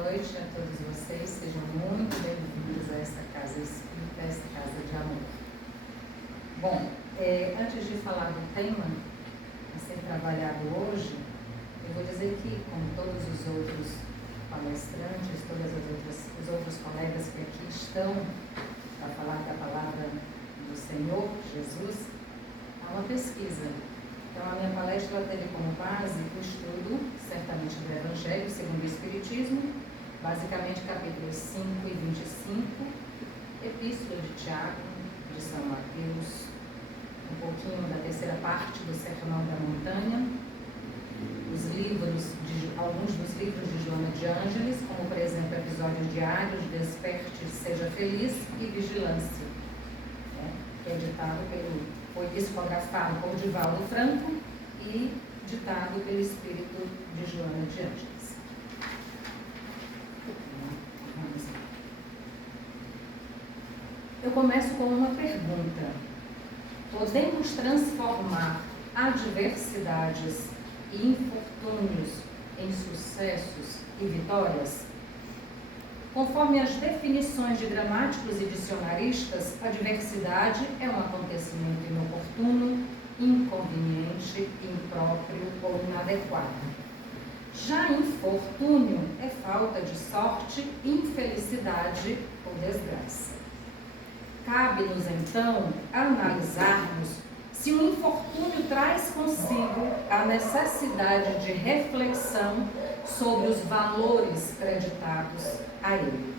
noite a todos vocês, sejam muito bem-vindos a esta casa espírita, a esta casa de amor. Bom, antes de falar do tema a ser trabalhado hoje, eu vou dizer que, como todos os outros palestrantes, os outros colegas que aqui estão para falar da palavra do Senhor Jesus, há uma pesquisa. Então, a minha palestra ela teve como base o estudo, certamente, do Evangelho segundo o Espiritismo, basicamente capítulos 5 e 25, Epístola de Tiago, de São Mateus, um pouquinho da terceira parte do Sermão da Montanha, alguns dos livros de Joana de Ângeles, como, por exemplo, Episódios Diários, Desperte, Seja Feliz e Vigilância, que é ditado foi psicografado por Divaldo Franco e ditado pelo espírito de Joana de Ângeles. Eu começo com uma pergunta. Podemos transformar adversidades e infortúnios em sucessos e vitórias? Conforme as definições de gramáticos e dicionaristas, adversidade é um acontecimento inoportuno, inconveniente, impróprio ou inadequado. Já infortúnio é falta de sorte, infelicidade ou desgraça. Cabe-nos, então, analisarmos se o infortúnio traz consigo a necessidade de reflexão sobre os valores creditados a ele.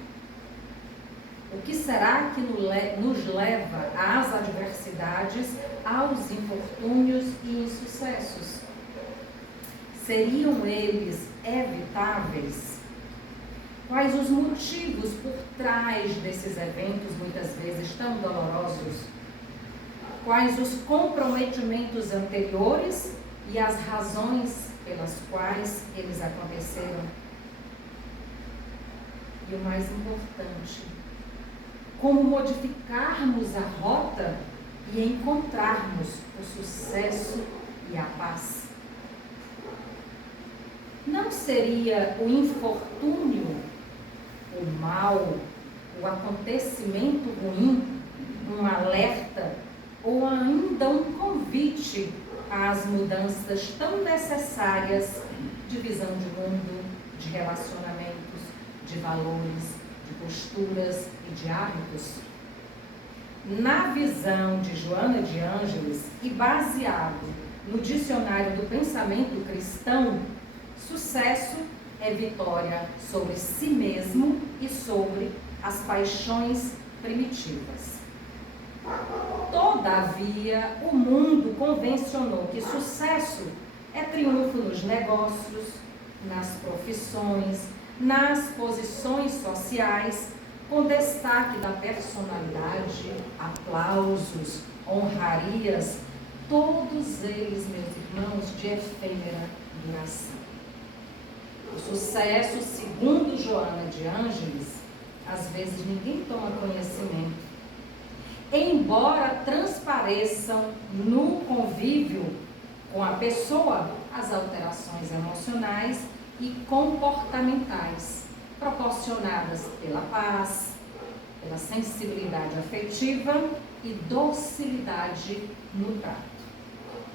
O que será que nos leva às adversidades, aos infortúnios e insucessos? Seriam eles evitáveis? Quais os motivos por trás desses eventos, muitas vezes tão dolorosos? Quais os comprometimentos anteriores e as razões pelas quais eles aconteceram? E o mais importante, como modificarmos a rota e encontrarmos o sucesso e a paz? Não seria o infortúnio, o mal, o acontecimento ruim, um alerta ou ainda um convite às mudanças tão necessárias de visão de mundo, de relacionamentos, de valores, de posturas e de hábitos? Na visão de Joana de Ângeles e baseado no dicionário do pensamento cristão, sucesso é vitória sobre si mesmo e sobre as paixões primitivas. Todavia, o mundo convencionou que sucesso é triunfo nos negócios, nas profissões, nas posições sociais, com destaque da personalidade, aplausos, honrarias, todos eles, meus irmãos, de efêmera duração. O sucesso, segundo Joana de Ângeles, às vezes ninguém toma conhecimento, embora transpareçam no convívio com a pessoa as alterações emocionais e comportamentais proporcionadas pela paz, pela sensibilidade afetiva e docilidade no trato.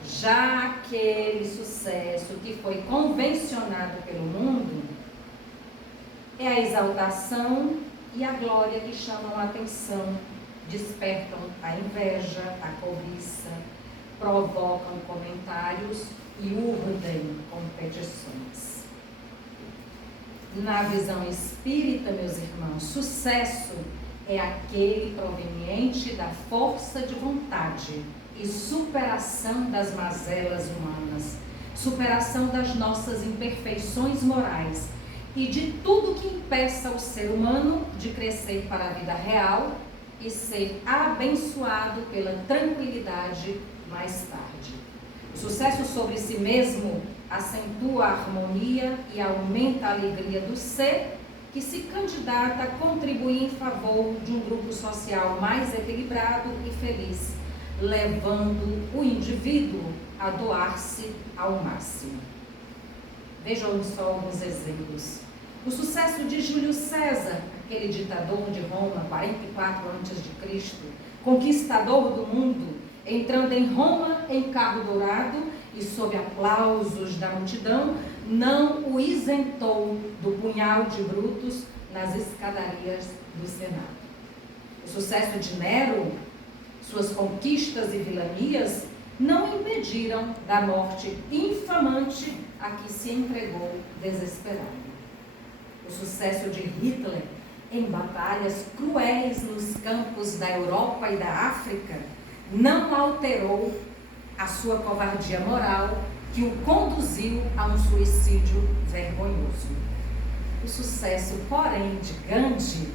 Já aquele sucesso que foi convencionado pelo mundo é a exaltação e a glória que chamam a atenção, despertam a inveja, a cobiça, provocam comentários e urdem competições. Na visão espírita, meus irmãos, sucesso é aquele proveniente da força de vontade e superação das mazelas humanas, superação das nossas imperfeições morais e de tudo que impeça o ser humano de crescer para a vida real e ser abençoado pela tranquilidade mais tarde. O sucesso sobre si mesmo acentua a harmonia e aumenta a alegria do ser que se candidata a contribuir em favor de um grupo social mais equilibrado e feliz, levando o indivíduo a doar-se ao máximo. Vejam só alguns exemplos. O sucesso de Júlio César, aquele ditador de Roma, 44 a.C., conquistador do mundo, entrando em Roma em carro dourado e sob aplausos da multidão, não o isentou do punhal de Brutus nas escadarias do Senado. O sucesso de Nero, suas conquistas e vilanias, não impediram da morte infamante a que se entregou desesperado. O sucesso de Hitler em batalhas cruéis nos campos da Europa e da África não alterou a sua covardia moral que o conduziu a um suicídio vergonhoso. O sucesso, porém, de Gandhi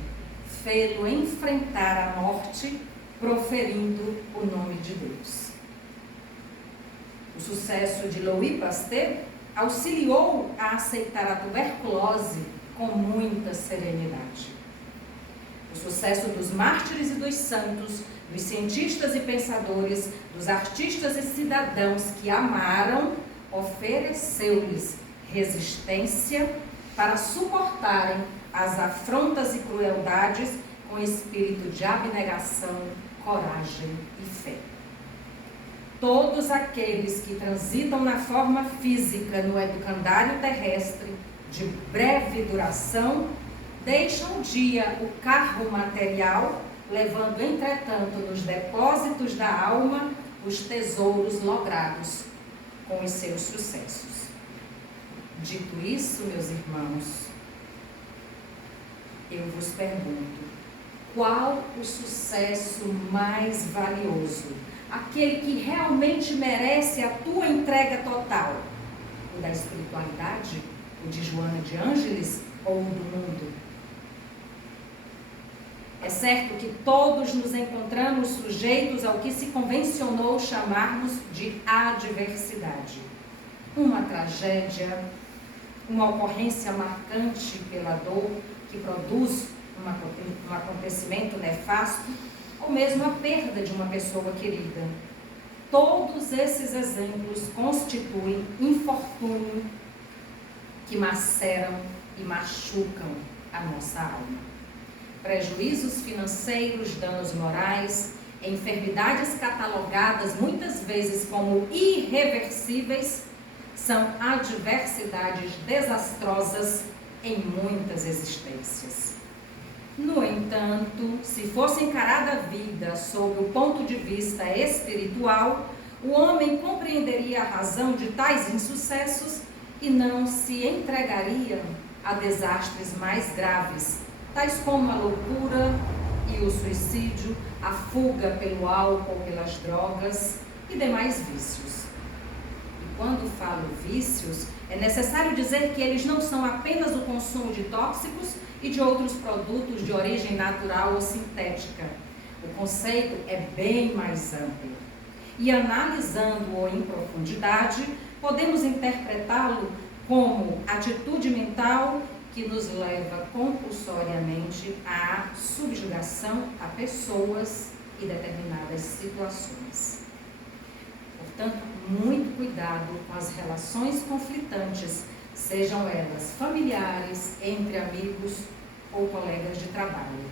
fê-lo enfrentar a morte proferindo o nome de Deus. O sucesso de Louis Pasteur auxiliou a aceitar a tuberculose com muita serenidade. O sucesso dos mártires e dos santos, dos cientistas e pensadores, dos artistas e cidadãos que amaram, ofereceu-lhes resistência para suportarem as afrontas e crueldades com espírito de abnegação, coragem e fé. Todos aqueles que transitam na forma física no educandário terrestre de breve duração, deixam um dia o carro material, levando, entretanto, nos depósitos da alma os tesouros logrados com os seus sucessos. Dito isso, meus irmãos, eu vos pergunto, qual o sucesso mais valioso? Aquele que realmente merece a tua entrega total? O da espiritualidade? O de Joana de Ângeles ou o do mundo? É certo que todos nos encontramos sujeitos ao que se convencionou chamarmos de adversidade. Uma tragédia, uma ocorrência marcante pela dor que produz um acontecimento nefasto, ou mesmo a perda de uma pessoa querida. Todos esses exemplos constituem infortúnio que maceram e machucam a nossa alma. Prejuízos financeiros, danos morais, enfermidades catalogadas muitas vezes como irreversíveis, são adversidades desastrosas em muitas existências. No entanto, se fosse encarada a vida sob o ponto de vista espiritual, o homem compreenderia a razão de tais insucessos e não se entregaria a desastres mais graves, tais como a loucura e o suicídio, a fuga pelo álcool, pelas drogas e demais vícios. E quando falo vícios, é necessário dizer que eles não são apenas o consumo de tóxicos e de outros produtos de origem natural ou sintética. O conceito é bem mais amplo. E analisando-o em profundidade, podemos interpretá-lo como atitude mental que nos leva compulsoriamente à subjugação a pessoas e determinadas situações. Portanto, muito cuidado com as relações conflitantes, sejam elas familiares, entre amigos ou colegas de trabalho.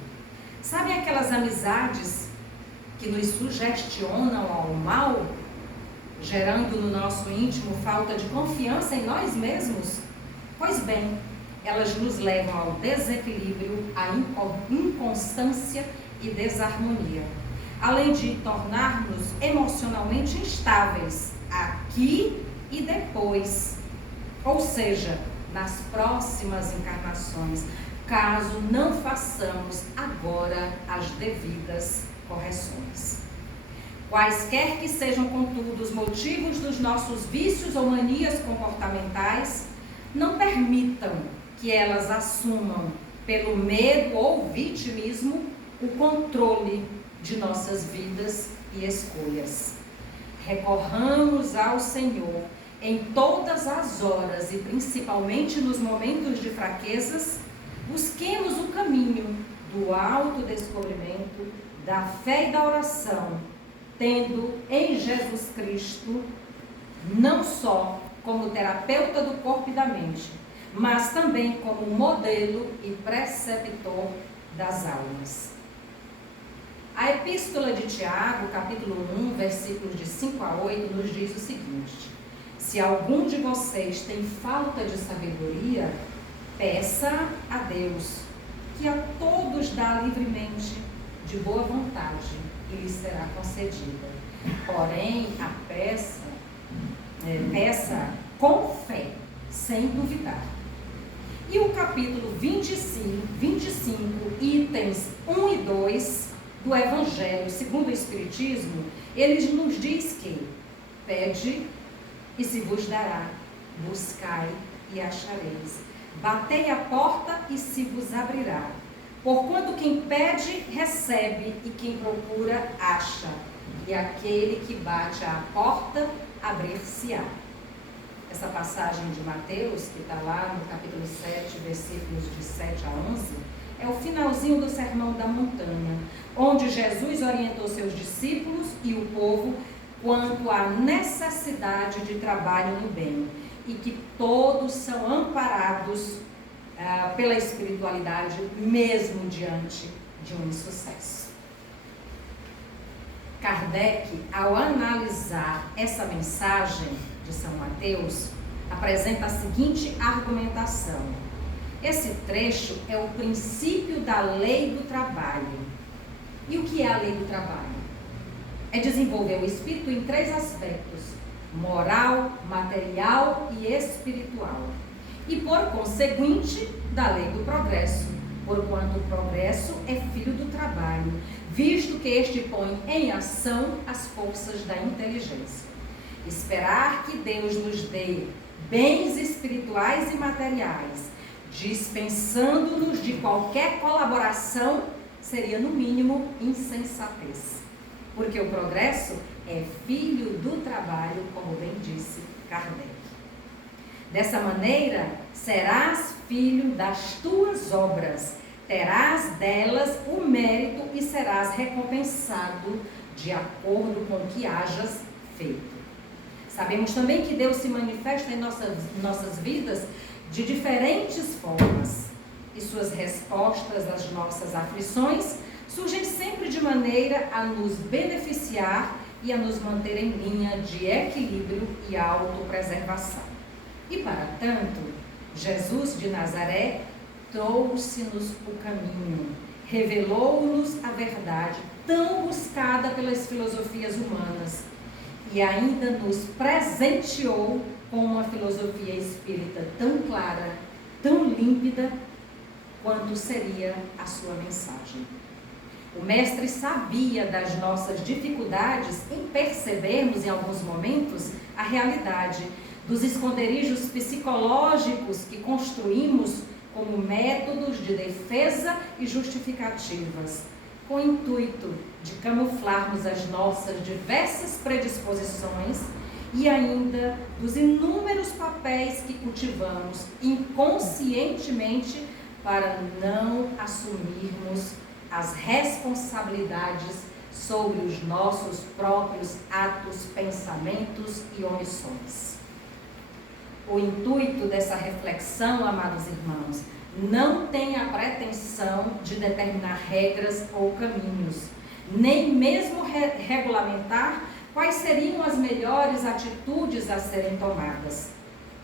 Sabem aquelas amizades que nos sugestionam ao mal, gerando no nosso íntimo falta de confiança em nós mesmos? Pois bem, elas nos levam ao desequilíbrio, à inconstância e desarmonia, além de tornar-nos emocionalmente instáveis aqui e depois, ou seja, nas próximas encarnações, caso não façamos agora as devidas correções. Quaisquer que sejam, contudo, os motivos dos nossos vícios ou manias comportamentais, não permitam que elas assumam, pelo medo ou vitimismo, o controle de nossas vidas e escolhas. Recorramos ao Senhor em todas as horas e principalmente nos momentos de fraquezas. Busquemos o caminho do autodescobrimento, da fé e da oração, tendo em Jesus Cristo, não só como terapeuta do corpo e da mente, mas também como modelo e preceptor das almas. A Epístola de Tiago, capítulo 1, versículos de 5 a 8, nos diz o seguinte: se algum de vocês tem falta de sabedoria, peça a Deus, que a todos dá livremente, de boa vontade, e lhe será concedida. Porém, peça com fé, sem duvidar. E o capítulo 25, itens 1 e 2 do Evangelho segundo o Espiritismo, ele nos diz que pede e se vos dará, buscai e achareis, batei a porta e se vos abrirá. Porquanto quem pede, recebe, e quem procura, acha, e aquele que bate à porta, abrir-se-á. Essa passagem de Mateus, que está lá no capítulo 7, versículos de 7 a 11, é o finalzinho do Sermão da Montanha, onde Jesus orientou seus discípulos e o povo quanto à necessidade de trabalho no bem, e que todos são amparados pela espiritualidade, mesmo diante de um insucesso. Kardec, ao analisar essa mensagem de São Mateus, apresenta a seguinte argumentação: esse trecho é o princípio da lei do trabalho. E o que é a lei do trabalho? É desenvolver o espírito em 3 aspectos: moral, material e espiritual. E por conseguinte, da lei do progresso, porquanto o progresso é filho do trabalho, visto que este põe em ação as forças da inteligência. Esperar que Deus nos dê bens espirituais e materiais, dispensando-nos de qualquer colaboração, seria no mínimo insensatez, porque o progresso é filho do trabalho, como bem disse Kardec. Dessa maneira, serás filho das tuas obras, terás delas o mérito e serás recompensado de acordo com o que hajas feito. Sabemos também que Deus se manifesta em nossas vidas de diferentes formas, e suas respostas às nossas aflições surgem sempre de maneira a nos beneficiar e a nos manter em linha de equilíbrio e autopreservação. E para tanto, Jesus de Nazaré trouxe-nos o caminho, revelou-nos a verdade tão buscada pelas filosofias humanas e ainda nos presenteou com uma filosofia espírita tão clara, tão límpida, quanto seria a sua mensagem. O mestre sabia das nossas dificuldades em percebermos em alguns momentos a realidade, dos esconderijos psicológicos que construímos como métodos de defesa e justificativas, com o intuito de camuflarmos as nossas diversas predisposições e ainda dos inúmeros papéis que cultivamos inconscientemente para não assumirmos as responsabilidades sobre os nossos próprios atos, pensamentos e omissões. O intuito dessa reflexão, amados irmãos, não tem a pretensão de determinar regras ou caminhos, nem mesmo regulamentar quais seriam as melhores atitudes a serem tomadas.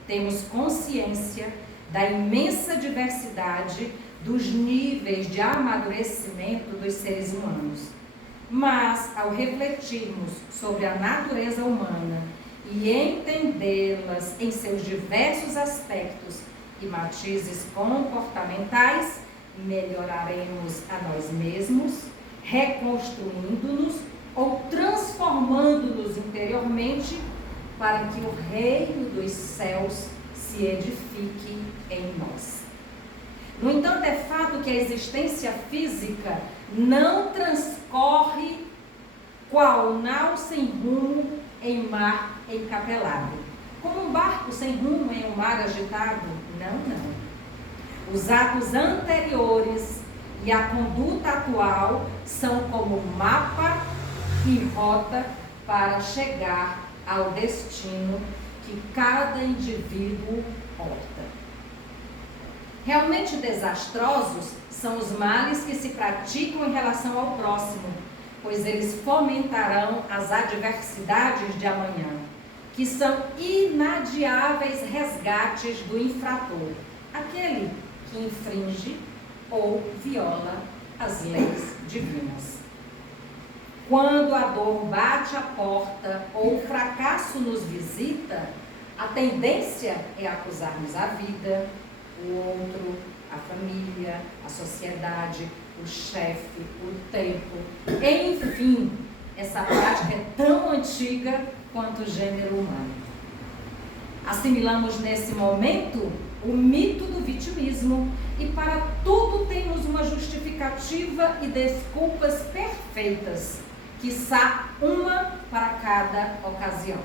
Temos consciência da imensa diversidade dos níveis de amadurecimento dos seres humanos. Mas, ao refletirmos sobre a natureza humana e entendê-las em seus diversos aspectos e matizes comportamentais, melhoraremos a nós mesmos, reconstruindo-nos ou transformando-nos interiormente para que o reino dos céus se edifique em nós. No entanto, é fato que a existência física não transcorre qual nau sem rumo em mar encapelado. Como um barco sem rumo em um mar agitado? Não. Os atos anteriores e a conduta atual são como mapa e rota para chegar ao destino que cada indivíduo porta. Realmente desastrosos são os males que se praticam em relação ao próximo, pois eles fomentarão as adversidades de amanhã, que são inadiáveis resgates do infrator, aquele que infringe ou viola as leis divinas. Quando a dor bate à porta ou o fracasso nos visita, a tendência é acusarmos a vida, o outro, a família, a sociedade, o chefe, o tempo. Enfim, essa prática é tão antiga quanto o gênero humano. Assimilamos nesse momento o mito do vitimismo e para tudo temos uma justificativa e desculpas perfeitas, quiçá uma para cada ocasião.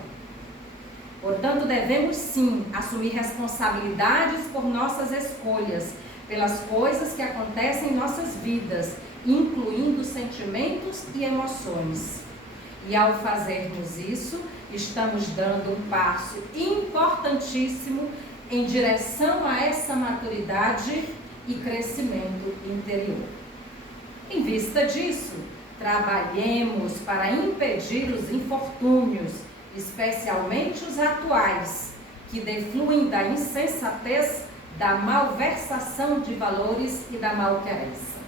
Portanto, devemos sim assumir responsabilidades por nossas escolhas, pelas coisas que acontecem em nossas vidas, incluindo sentimentos e emoções. E ao fazermos isso, estamos dando um passo importantíssimo em direção a essa maturidade e crescimento interior. Em vista disso, trabalhemos para impedir os infortúnios, especialmente os atuais, que defluem da insensatez, da malversação de valores e da malquerença.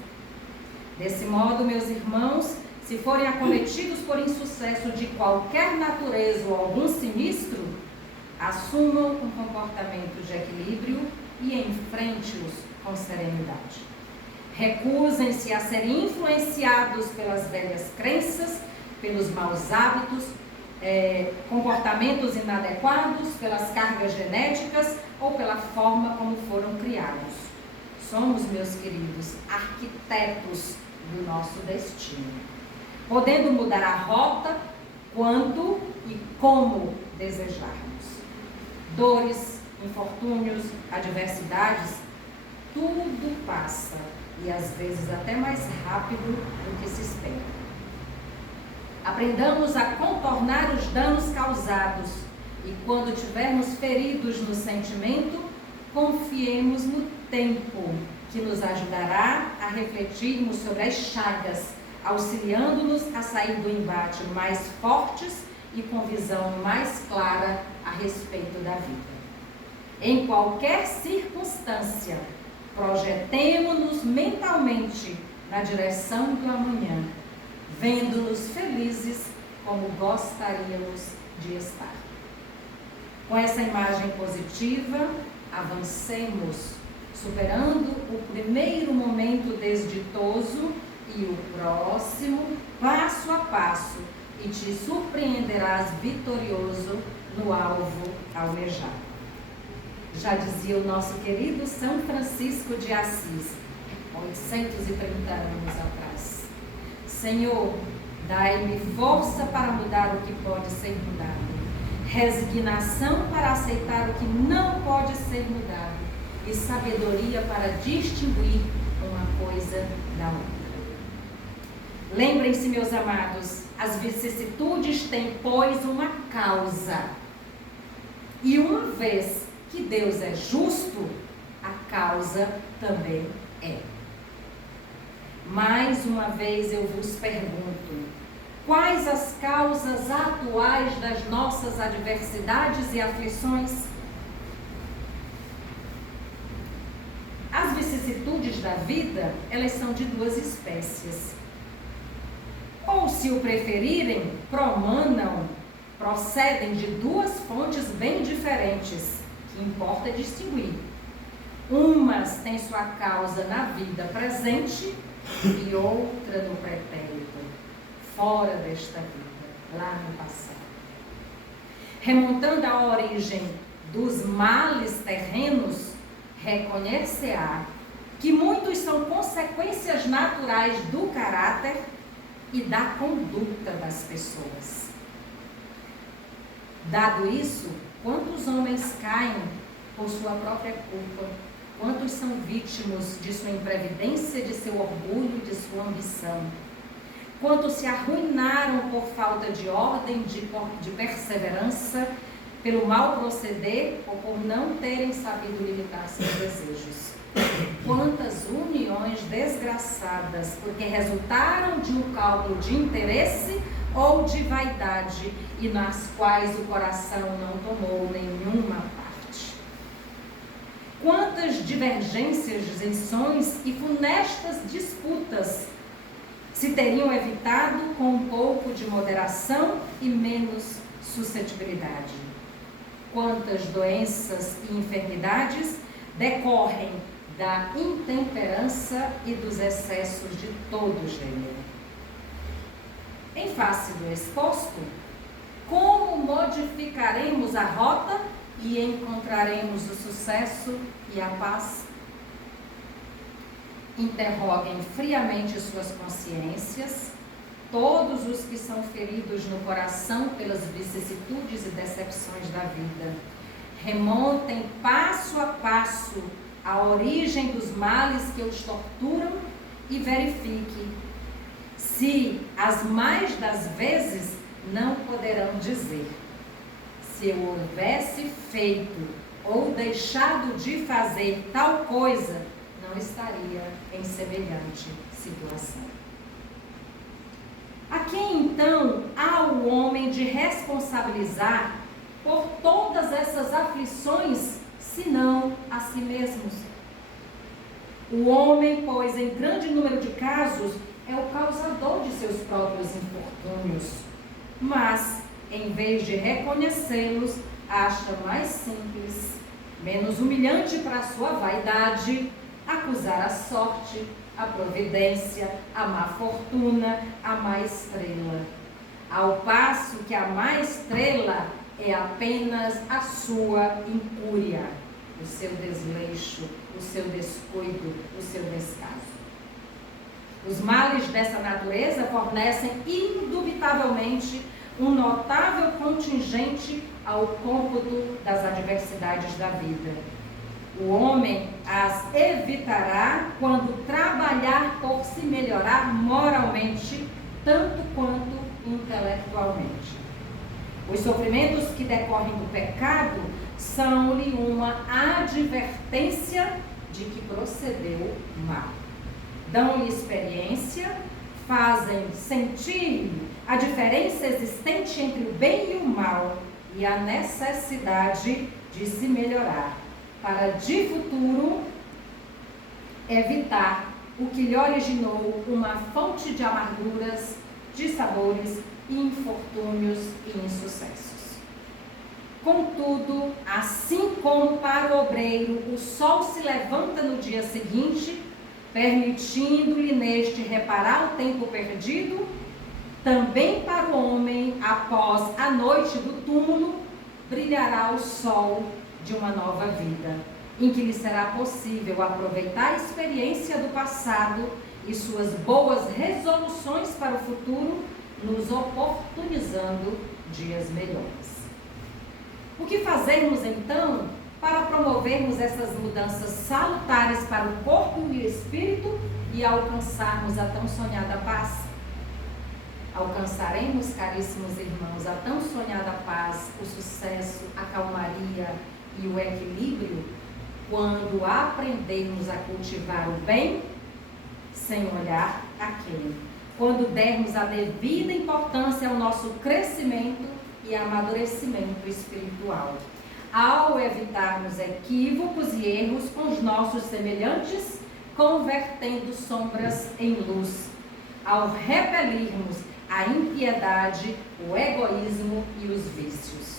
Desse modo, meus irmãos, se forem acometidos por insucesso de qualquer natureza ou algum sinistro, assumam um comportamento de equilíbrio e enfrente-os com serenidade. Recusem-se a serem influenciados pelas velhas crenças, pelos maus hábitos, comportamentos inadequados, pelas cargas genéticas ou pela forma como foram criados. Somos, meus queridos, arquitetos do nosso destino, podendo mudar a rota quando e como desejarmos. Dores, infortúnios, adversidades, tudo passa e às vezes até mais rápido do que se espera. Aprendamos a contornar os danos causados e quando tivermos feridos no sentimento, confiemos no tempo que nos ajudará a refletirmos sobre as chagas, auxiliando-nos a sair do embate mais fortes e com visão mais clara a respeito da vida. Em qualquer circunstância, projetemo-nos mentalmente na direção do amanhã, vendo-nos felizes como gostaríamos de estar. Com essa imagem positiva, avancemos, superando o primeiro momento desditoso e o próximo, passo a passo, e te surpreenderás vitorioso no alvo almejado. Já dizia o nosso querido São Francisco de Assis, 830 anos atrás: Senhor, dai-me força para mudar o que pode ser mudado, resignação para aceitar o que não pode ser mudado e sabedoria para distinguir uma coisa da outra. Lembrem-se, meus amados, as vicissitudes têm, pois, uma causa. E uma vez que Deus é justo, a causa também é. Mais uma vez eu vos pergunto: quais as causas atuais das nossas adversidades e aflições? As vicissitudes da vida, elas são de duas espécies. Ou, se o preferirem, procedem de duas fontes bem diferentes, que importa distinguir. Umas têm sua causa na vida presente e outra no pretérito, fora desta vida, lá no passado. Remontando à origem dos males terrenos, reconhecer-á que muitos são consequências naturais do caráter e da conduta das pessoas. Dado isso, quantos homens caem por sua própria culpa? Quantos são vítimas de sua imprevidência, de seu orgulho, de sua ambição? Quantos se arruinaram por falta de ordem, de perseverança, pelo mau proceder ou por não terem sabido limitar seus desejos? Quantas uniões desgraçadas, porque resultaram de um cálculo de interesse ou de vaidade, e nas quais o coração não tomou nenhuma parte. Quantas divergências, disenções e funestas disputas se teriam evitado com um pouco de moderação e menos suscetibilidade. Quantas doenças e enfermidades decorrem da intemperança e dos excessos de todo gênero. Em face do exposto, como modificaremos a rota e encontraremos o sucesso e a paz? Interroguem friamente suas consciências, todos os que são feridos no coração pelas vicissitudes e decepções da vida. Remontem passo a passo a origem dos males que os torturam e verifique se, as mais das vezes, não poderão dizer: se eu houvesse feito ou deixado de fazer tal coisa, não estaria em semelhante situação. A quem então há o homem de responsabilizar por todas essas aflições, senão a si mesmos? O homem, pois, em grande número de casos, é o causador de seus próprios infortúnios, mas, em vez de reconhecê-los, acha mais simples, menos humilhante para a sua vaidade, acusar a sorte, a providência, a má fortuna, a má estrela. Ao passo que a má estrela é apenas a sua incúria, o seu desleixo, o seu descuido, o seu descaso. Os males dessa natureza fornecem indubitavelmente um notável contingente ao cômputo das adversidades da vida. O homem as evitará quando trabalhar por se melhorar moralmente, tanto quanto intelectualmente. Os sofrimentos que decorrem do pecado são-lhe uma advertência de que procedeu mal. Dão-lhe experiência, fazem sentir a diferença existente entre o bem e o mal e a necessidade de se melhorar, para de futuro evitar o que lhe originou uma fonte de amarguras, dissabores, infortúnios e insucessos. Contudo, assim como para o obreiro o sol se levanta no dia seguinte, permitindo-lhe neste reparar o tempo perdido, também para o homem, após a noite do túmulo, brilhará o sol de uma nova vida, em que lhe será possível aproveitar a experiência do passado e suas boas resoluções para o futuro, nos oportunizando dias melhores. O que fazermos então para promovermos essas mudanças salutares para o corpo e o espírito e alcançarmos a tão sonhada paz? Alcançaremos, caríssimos irmãos, a tão sonhada paz, o sucesso, a calmaria e o equilíbrio quando aprendermos a cultivar o bem sem olhar a quem, quando dermos a devida importância ao nosso crescimento e amadurecimento espiritual, ao evitarmos equívocos e erros com os nossos semelhantes, convertendo sombras em luz, ao repelirmos a impiedade, o egoísmo e os vícios.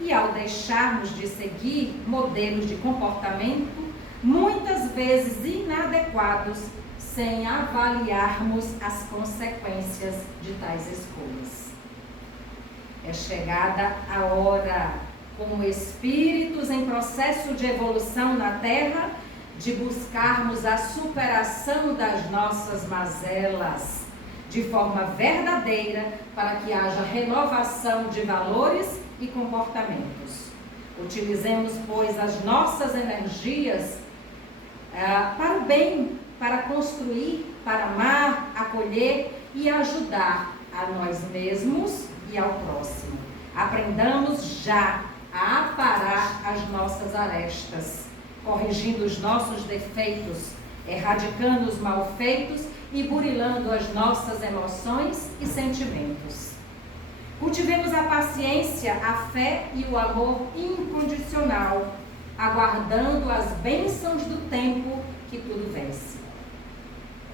E ao deixarmos de seguir modelos de comportamento muitas vezes inadequados, sem avaliarmos as consequências de tais escolhas. É chegada a hora, como espíritos em processo de evolução na Terra, de buscarmos a superação das nossas mazelas, de forma verdadeira, para que haja renovação de valores e comportamentos. Utilizemos, pois, as nossas energias para o bem, para construir, para amar, acolher e ajudar a nós mesmos e ao próximo. Aprendamos já a aparar as nossas arestas, corrigindo os nossos defeitos, erradicando os malfeitos e burilando as nossas emoções e sentimentos. Cultivemos a paciência, a fé e o amor incondicional, aguardando as bênçãos do tempo que tudo vence.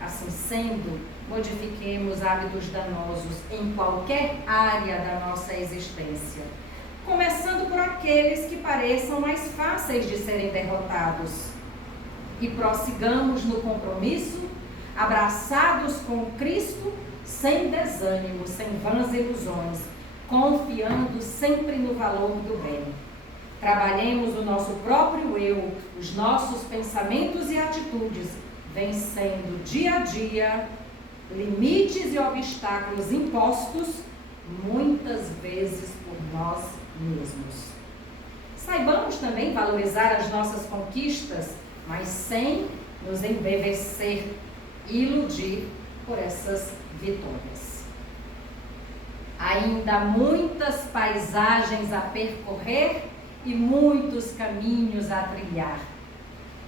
Assim sendo, modifiquemos hábitos danosos em qualquer área da nossa existência, começando por aqueles que pareçam mais fáceis de serem derrotados. E prossigamos no compromisso, abraçados com Cristo, sem desânimo, sem vãs ilusões, confiando sempre no valor do bem. Trabalhemos o nosso próprio eu, os nossos pensamentos e atitudes, vencendo dia a dia limites e obstáculos impostos, muitas vezes por nós mesmos. Saibamos também valorizar as nossas conquistas, mas sem nos embevecer e iludir por essas vitórias. Ainda muitas paisagens a percorrer e muitos caminhos a trilhar.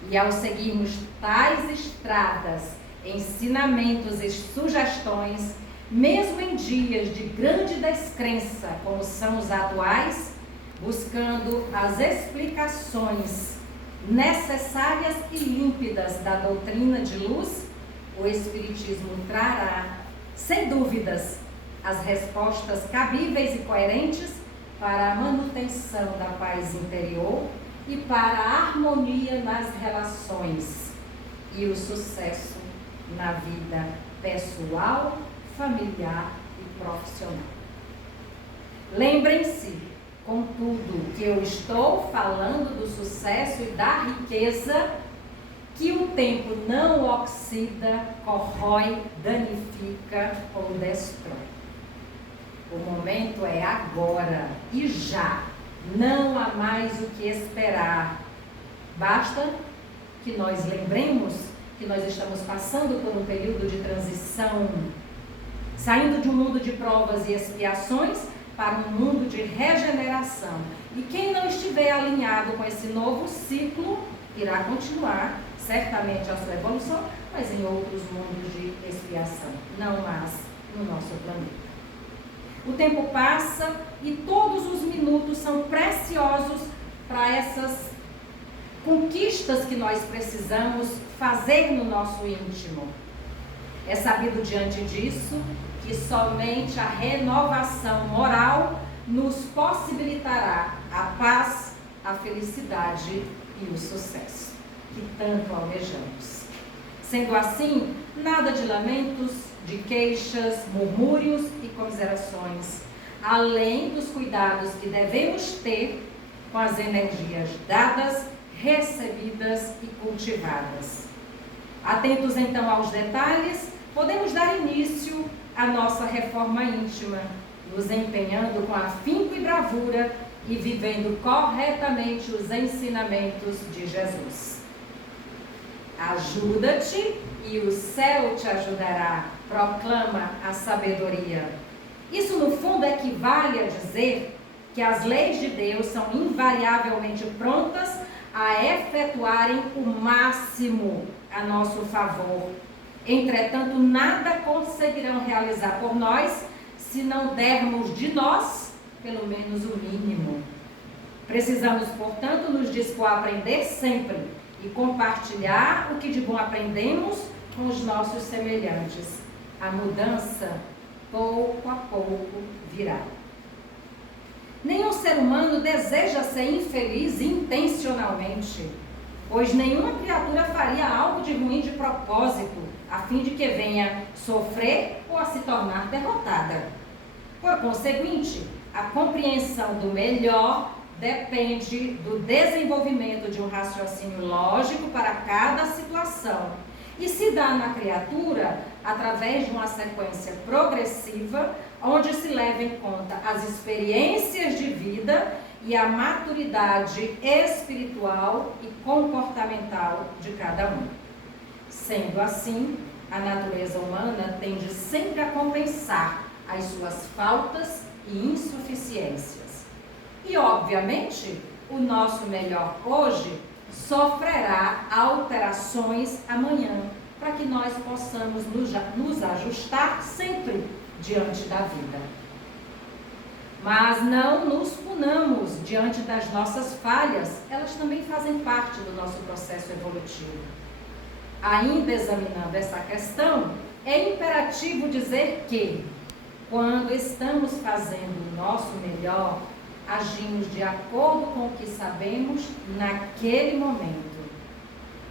E ao seguirmos tais estradas, ensinamentos e sugestões, mesmo em dias de grande descrença, como são os atuais, buscando as explicações necessárias e límpidas da doutrina de luz, o Espiritismo trará, sem dúvidas, as respostas cabíveis e coerentes para a manutenção da paz interior e para a harmonia nas relações e o sucesso na vida pessoal, familiar e profissional. Lembrem-se, contudo, que eu estou falando do sucesso e da riqueza que o tempo não oxida, corrói, danifica ou destrói. O momento é agora e já. Não há mais o que esperar. Basta que nós lembremos que nós estamos passando por um período de transição, saindo de um mundo de provas e expiações para um mundo de regeneração. E quem não estiver alinhado com esse novo ciclo, irá continuar certamente a sua evolução, mas em outros mundos de expiação, não mais no nosso planeta. O tempo passa e todos os minutos são preciosos para essas conquistas que nós precisamos fazer no nosso íntimo. É sabido diante disso que somente a renovação moral nos possibilitará a paz, a felicidade e o sucesso que tanto almejamos. Sendo assim, nada de lamentos, de queixas, murmúrios e comiserações, além dos cuidados que devemos ter com as energias dadas, recebidas e cultivadas. Atentos então aos detalhes, podemos dar início à nossa reforma íntima, nos empenhando com afinco e bravura e vivendo corretamente os ensinamentos de Jesus. Ajuda-te e o céu te ajudará, proclama a sabedoria. Isso, no fundo, equivale a dizer que as leis de Deus são invariavelmente prontas a efetuarem o máximo a nosso favor. Entretanto, nada conseguirão realizar por nós se não dermos de nós, pelo menos o mínimo. Precisamos, portanto, nos dispor a aprender sempre e compartilhar o que de bom aprendemos com os nossos semelhantes. A mudança, pouco a pouco, virá. Nenhum ser humano deseja ser infeliz intencionalmente, pois nenhuma criatura faria algo de ruim de propósito, a fim de que venha sofrer ou a se tornar derrotada. Por conseguinte, a compreensão do melhor depende do desenvolvimento de um raciocínio lógico para cada situação e se dá na criatura através de uma sequência progressiva, onde se leva em conta as experiências de vida e a maturidade espiritual e comportamental de cada um. Sendo assim, a natureza humana tende sempre a compensar as suas faltas e insuficiências. E, obviamente, o nosso melhor hoje sofrerá alterações amanhã, para que nós possamos nos ajustar sempre diante da vida. Mas não nos punamos diante das nossas falhas, elas também fazem parte do nosso processo evolutivo. Ainda examinando essa questão, é imperativo dizer que, quando estamos fazendo o nosso melhor, agimos de acordo com o que sabemos naquele momento.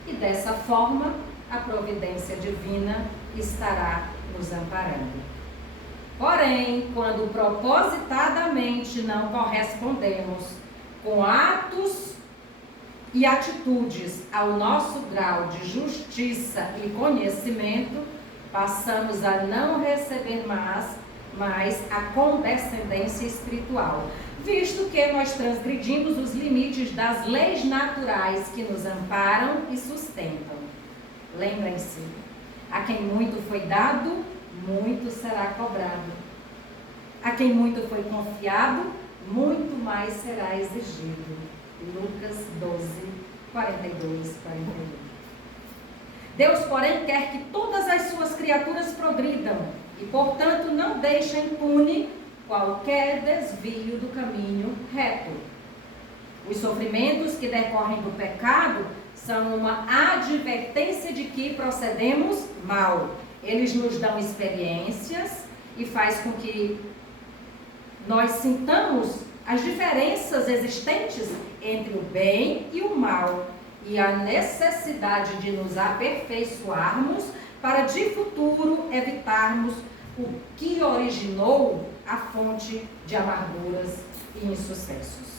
E dessa forma, a providência divina estará nos amparando. Porém, quando propositadamente não correspondemos com atos e atitudes ao nosso grau de justiça e conhecimento, passamos a não receber mais a condescendência espiritual, visto que nós transgredimos os limites das leis naturais que nos amparam e sustentam. Lembrem-se, a quem muito foi dado, muito será cobrado. A quem muito foi confiado, muito mais será exigido. Lucas 12, 42, 41. Deus, porém, quer que todas as suas criaturas progridam e, portanto, não deixa impune qualquer desvio do caminho reto. Os sofrimentos que decorrem do pecado são uma advertência de que procedemos mal. Eles nos dão experiências e faz com que nós sintamos as diferenças existentes entre o bem e o mal e a necessidade de nos aperfeiçoarmos para de futuro evitarmos o que originou a fonte de amarguras e insucessos.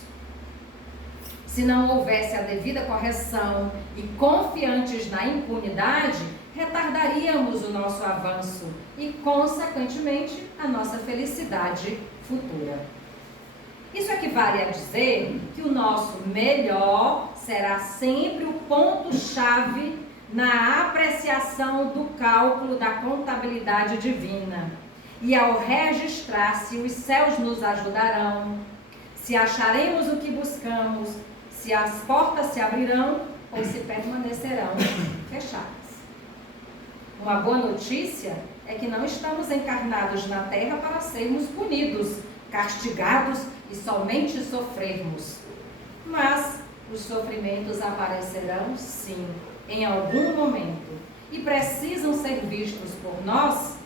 Se não houvesse a devida correção e confiantes na impunidade, retardaríamos o nosso avanço e, consequentemente, a nossa felicidade futura. Isso equivale a dizer que o nosso melhor será sempre o ponto-chave na apreciação do cálculo da contabilidade divina. E ao registrar se os céus nos ajudarão, se acharemos o que buscamos, se as portas se abrirão ou se permanecerão fechadas. Uma boa notícia é que não estamos encarnados na terra para sermos punidos, castigados e somente sofrermos. Mas os sofrimentos aparecerão, sim, em algum momento e precisam ser vistos por nós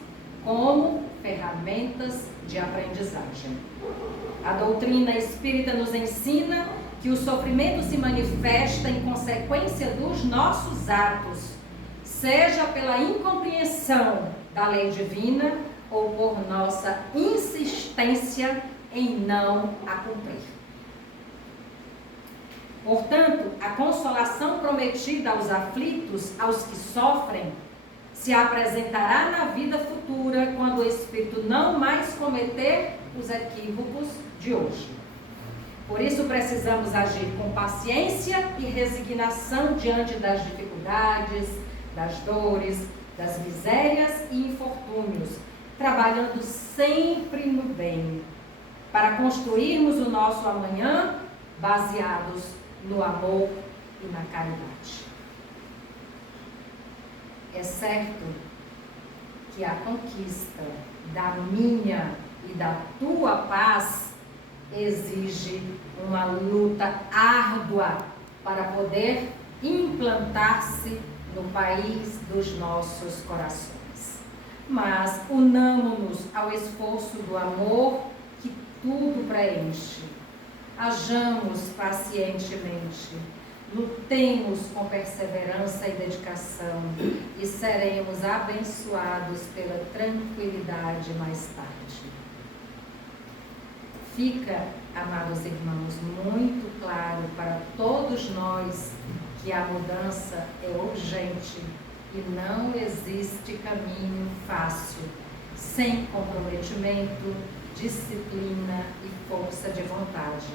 como ferramentas de aprendizagem. A doutrina espírita nos ensina que o sofrimento se manifesta em consequência dos nossos atos, seja pela incompreensão da lei divina ou por nossa insistência em não a cumprir. Portanto, a consolação prometida aos aflitos, aos que sofrem, se apresentará na vida futura quando o espírito não mais cometer os equívocos de hoje. Por isso precisamos agir com paciência e resignação diante das dificuldades, das dores, das misérias e infortúnios, trabalhando sempre no bem, para construirmos o nosso amanhã baseados no amor e na caridade. É certo que a conquista da minha e da tua paz exige uma luta árdua para poder implantar-se no país dos nossos corações. Mas unamo-nos ao esforço do amor que tudo preenche. Hajamos pacientemente, lutemos com perseverança e dedicação e seremos abençoados pela tranquilidade mais tarde. Fica, amados irmãos, muito claro para todos nós que a mudança é urgente e não existe caminho fácil, sem comprometimento, disciplina e força de vontade,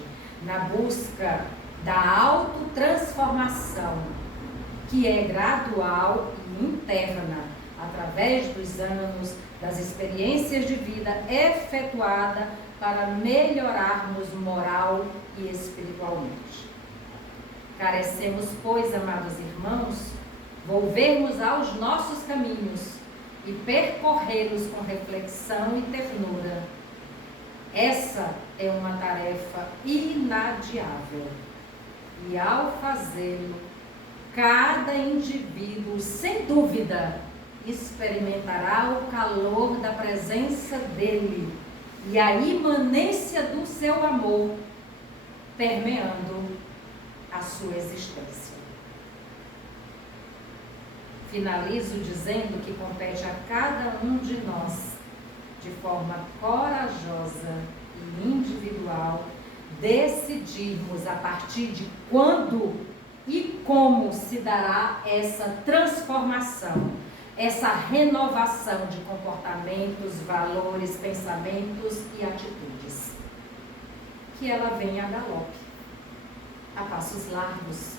na busca da autotransformação, que é gradual e interna, através dos anos, das experiências de vida efetuada para melhorarmos moral e espiritualmente. Carecemos, pois, amados irmãos, volvermos aos nossos caminhos e percorrê-los com reflexão e ternura. Essa é uma tarefa inadiável. E ao fazê-lo, cada indivíduo, sem dúvida, experimentará o calor da presença dele e a imanência do seu amor, permeando a sua existência. Finalizo dizendo que compete a cada um de nós, de forma corajosa e individual, decidirmos a partir de quando e como se dará essa transformação, essa renovação de comportamentos, valores, pensamentos e atitudes. Que ela venha a galope, a passos largos,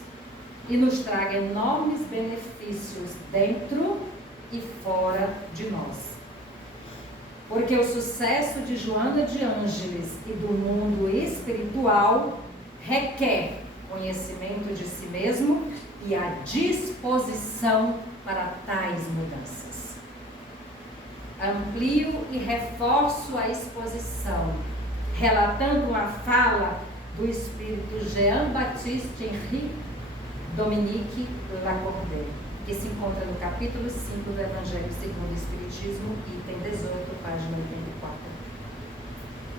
e nos traga enormes benefícios dentro e fora de nós. Porque o sucesso de Joana de Ângeles e do mundo espiritual requer conhecimento de si mesmo e a disposição para tais mudanças. Amplio e reforço a exposição, relatando a fala do espírito Jean-Baptiste Henri Dominique Lacordaire, que se encontra no capítulo 5 do Evangelho segundo o Espiritismo, item 18, página 84,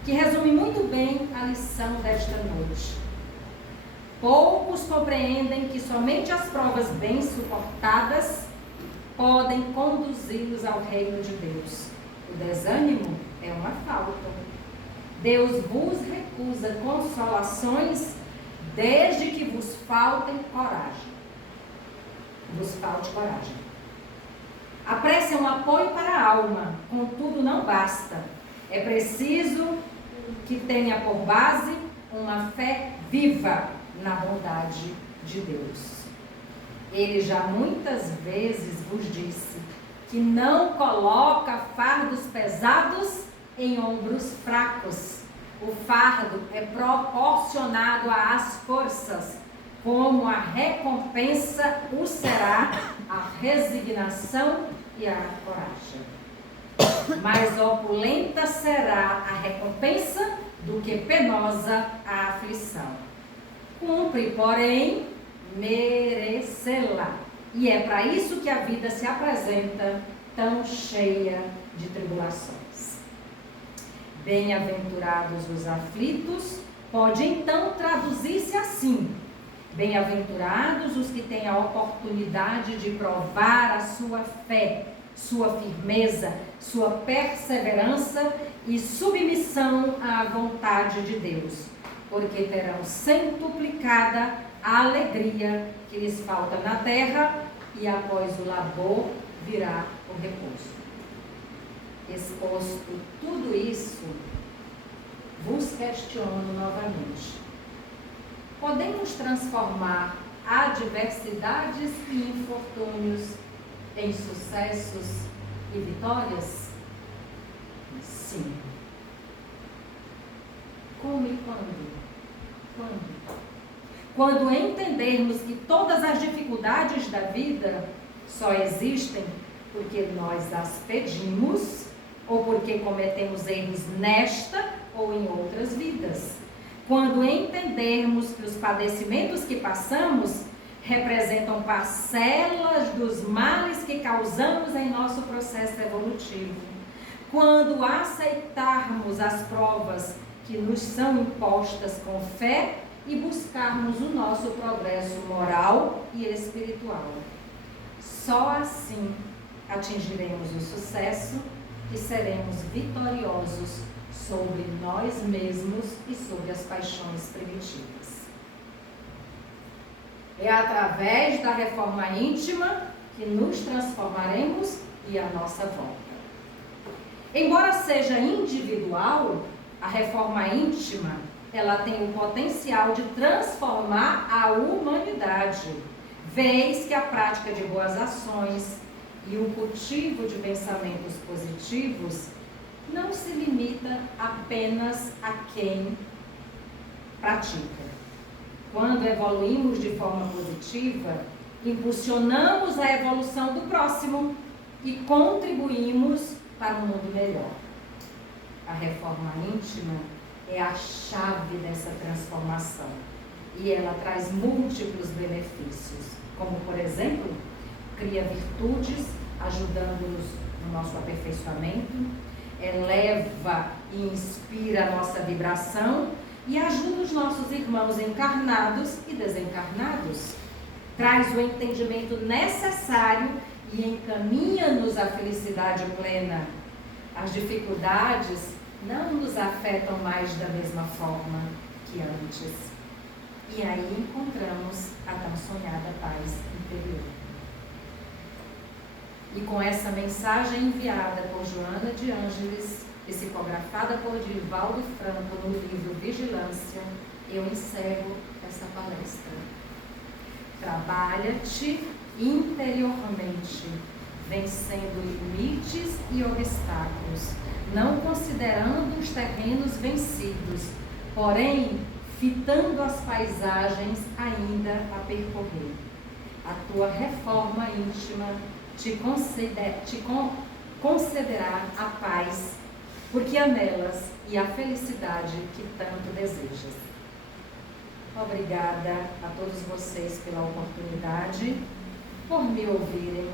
que resume muito bem a lição desta noite. Poucos compreendem que somente as provas bem suportadas podem conduzi-los ao reino de Deus. O desânimo é uma falta. Deus vos recusa consolações desde que vos falte coragem. A prece é um apoio para a alma, contudo não basta. É preciso que tenha por base uma fé viva na bondade de Deus. Ele já muitas vezes vos disse que não coloca fardos pesados em ombros fracos. O fardo é proporcionado às forças, como a recompensa o será a resignação e a coragem. Mais opulenta será a recompensa do que penosa a aflição. Cumpre, porém, merecê-la. E é para isso que a vida se apresenta tão cheia de tribulações. Bem-aventurados os aflitos, pode então traduzir-se assim: bem-aventurados os que têm a oportunidade de provar a sua fé, sua firmeza, sua perseverança e submissão à vontade de Deus, porque terão centuplicada a alegria que lhes falta na terra, e após o labor virá o repouso. Exposto tudo isso, vos questiono novamente. Podemos transformar adversidades e infortúnios em sucessos e vitórias? Sim. Como e quando? Quando entendermos que todas as dificuldades da vida só existem porque nós as pedimos ou porque cometemos erros nesta ou em outras vidas. Quando entendermos que os padecimentos que passamos representam parcelas dos males que causamos em nosso processo evolutivo. Quando aceitarmos as provas que nos são impostas com fé e buscarmos o nosso progresso moral e espiritual. Só assim atingiremos o sucesso e seremos vitoriosos sobre nós mesmos e sobre as paixões primitivas. É através da reforma íntima que nos transformaremos e a nossa volta. Embora seja individual, a reforma íntima, ela tem o potencial de transformar a humanidade, vez que a prática de boas ações e o cultivo de pensamentos positivos não se limita apenas a quem pratica. Quando evoluímos de forma positiva, impulsionamos a evolução do próximo e contribuímos para um mundo melhor. A reforma íntima é a chave dessa transformação e ela traz múltiplos benefícios, como, por exemplo, cria virtudes, ajudando-nos no nosso aperfeiçoamento, eleva e inspira a nossa vibração e ajuda os nossos irmãos encarnados e desencarnados. Traz o entendimento necessário e encaminha-nos à felicidade plena. As dificuldades não nos afetam mais da mesma forma que antes. E aí encontramos a tão sonhada paz interior. E com essa mensagem enviada por Joana de Ângeles, psicografada por Divaldo Franco no livro Vigilância, eu encerro essa palestra. Trabalha-te interiormente, vencendo limites e obstáculos, não considerando os terrenos vencidos, porém fitando as paisagens ainda a percorrer. A tua reforma íntima te concederá a paz, porque anelas e a felicidade que tanto desejas. Obrigada a todos vocês pela oportunidade, por me ouvirem,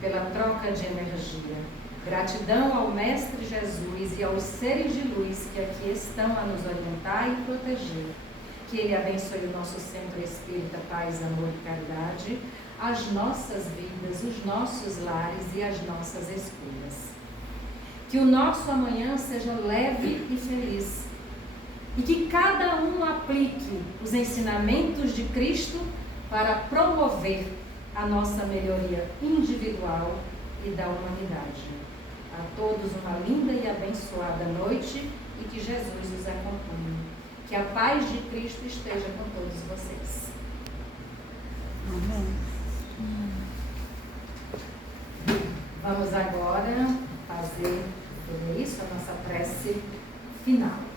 pela troca de energia. Gratidão ao Mestre Jesus e aos seres de luz que aqui estão a nos orientar e proteger. Que Ele abençoe o nosso Centro Espírita Paz, Amor e Caridade, as nossas vidas, os nossos lares e as nossas escolhas. Que o nosso amanhã seja leve e feliz. E que cada um aplique os ensinamentos de Cristo para promover a nossa melhoria individual e da humanidade. A todos uma linda e abençoada noite e que Jesus os acompanhe. Que a paz de Cristo esteja com todos vocês. Amém. Vamos agora fazer tudo isso, a nossa prece final.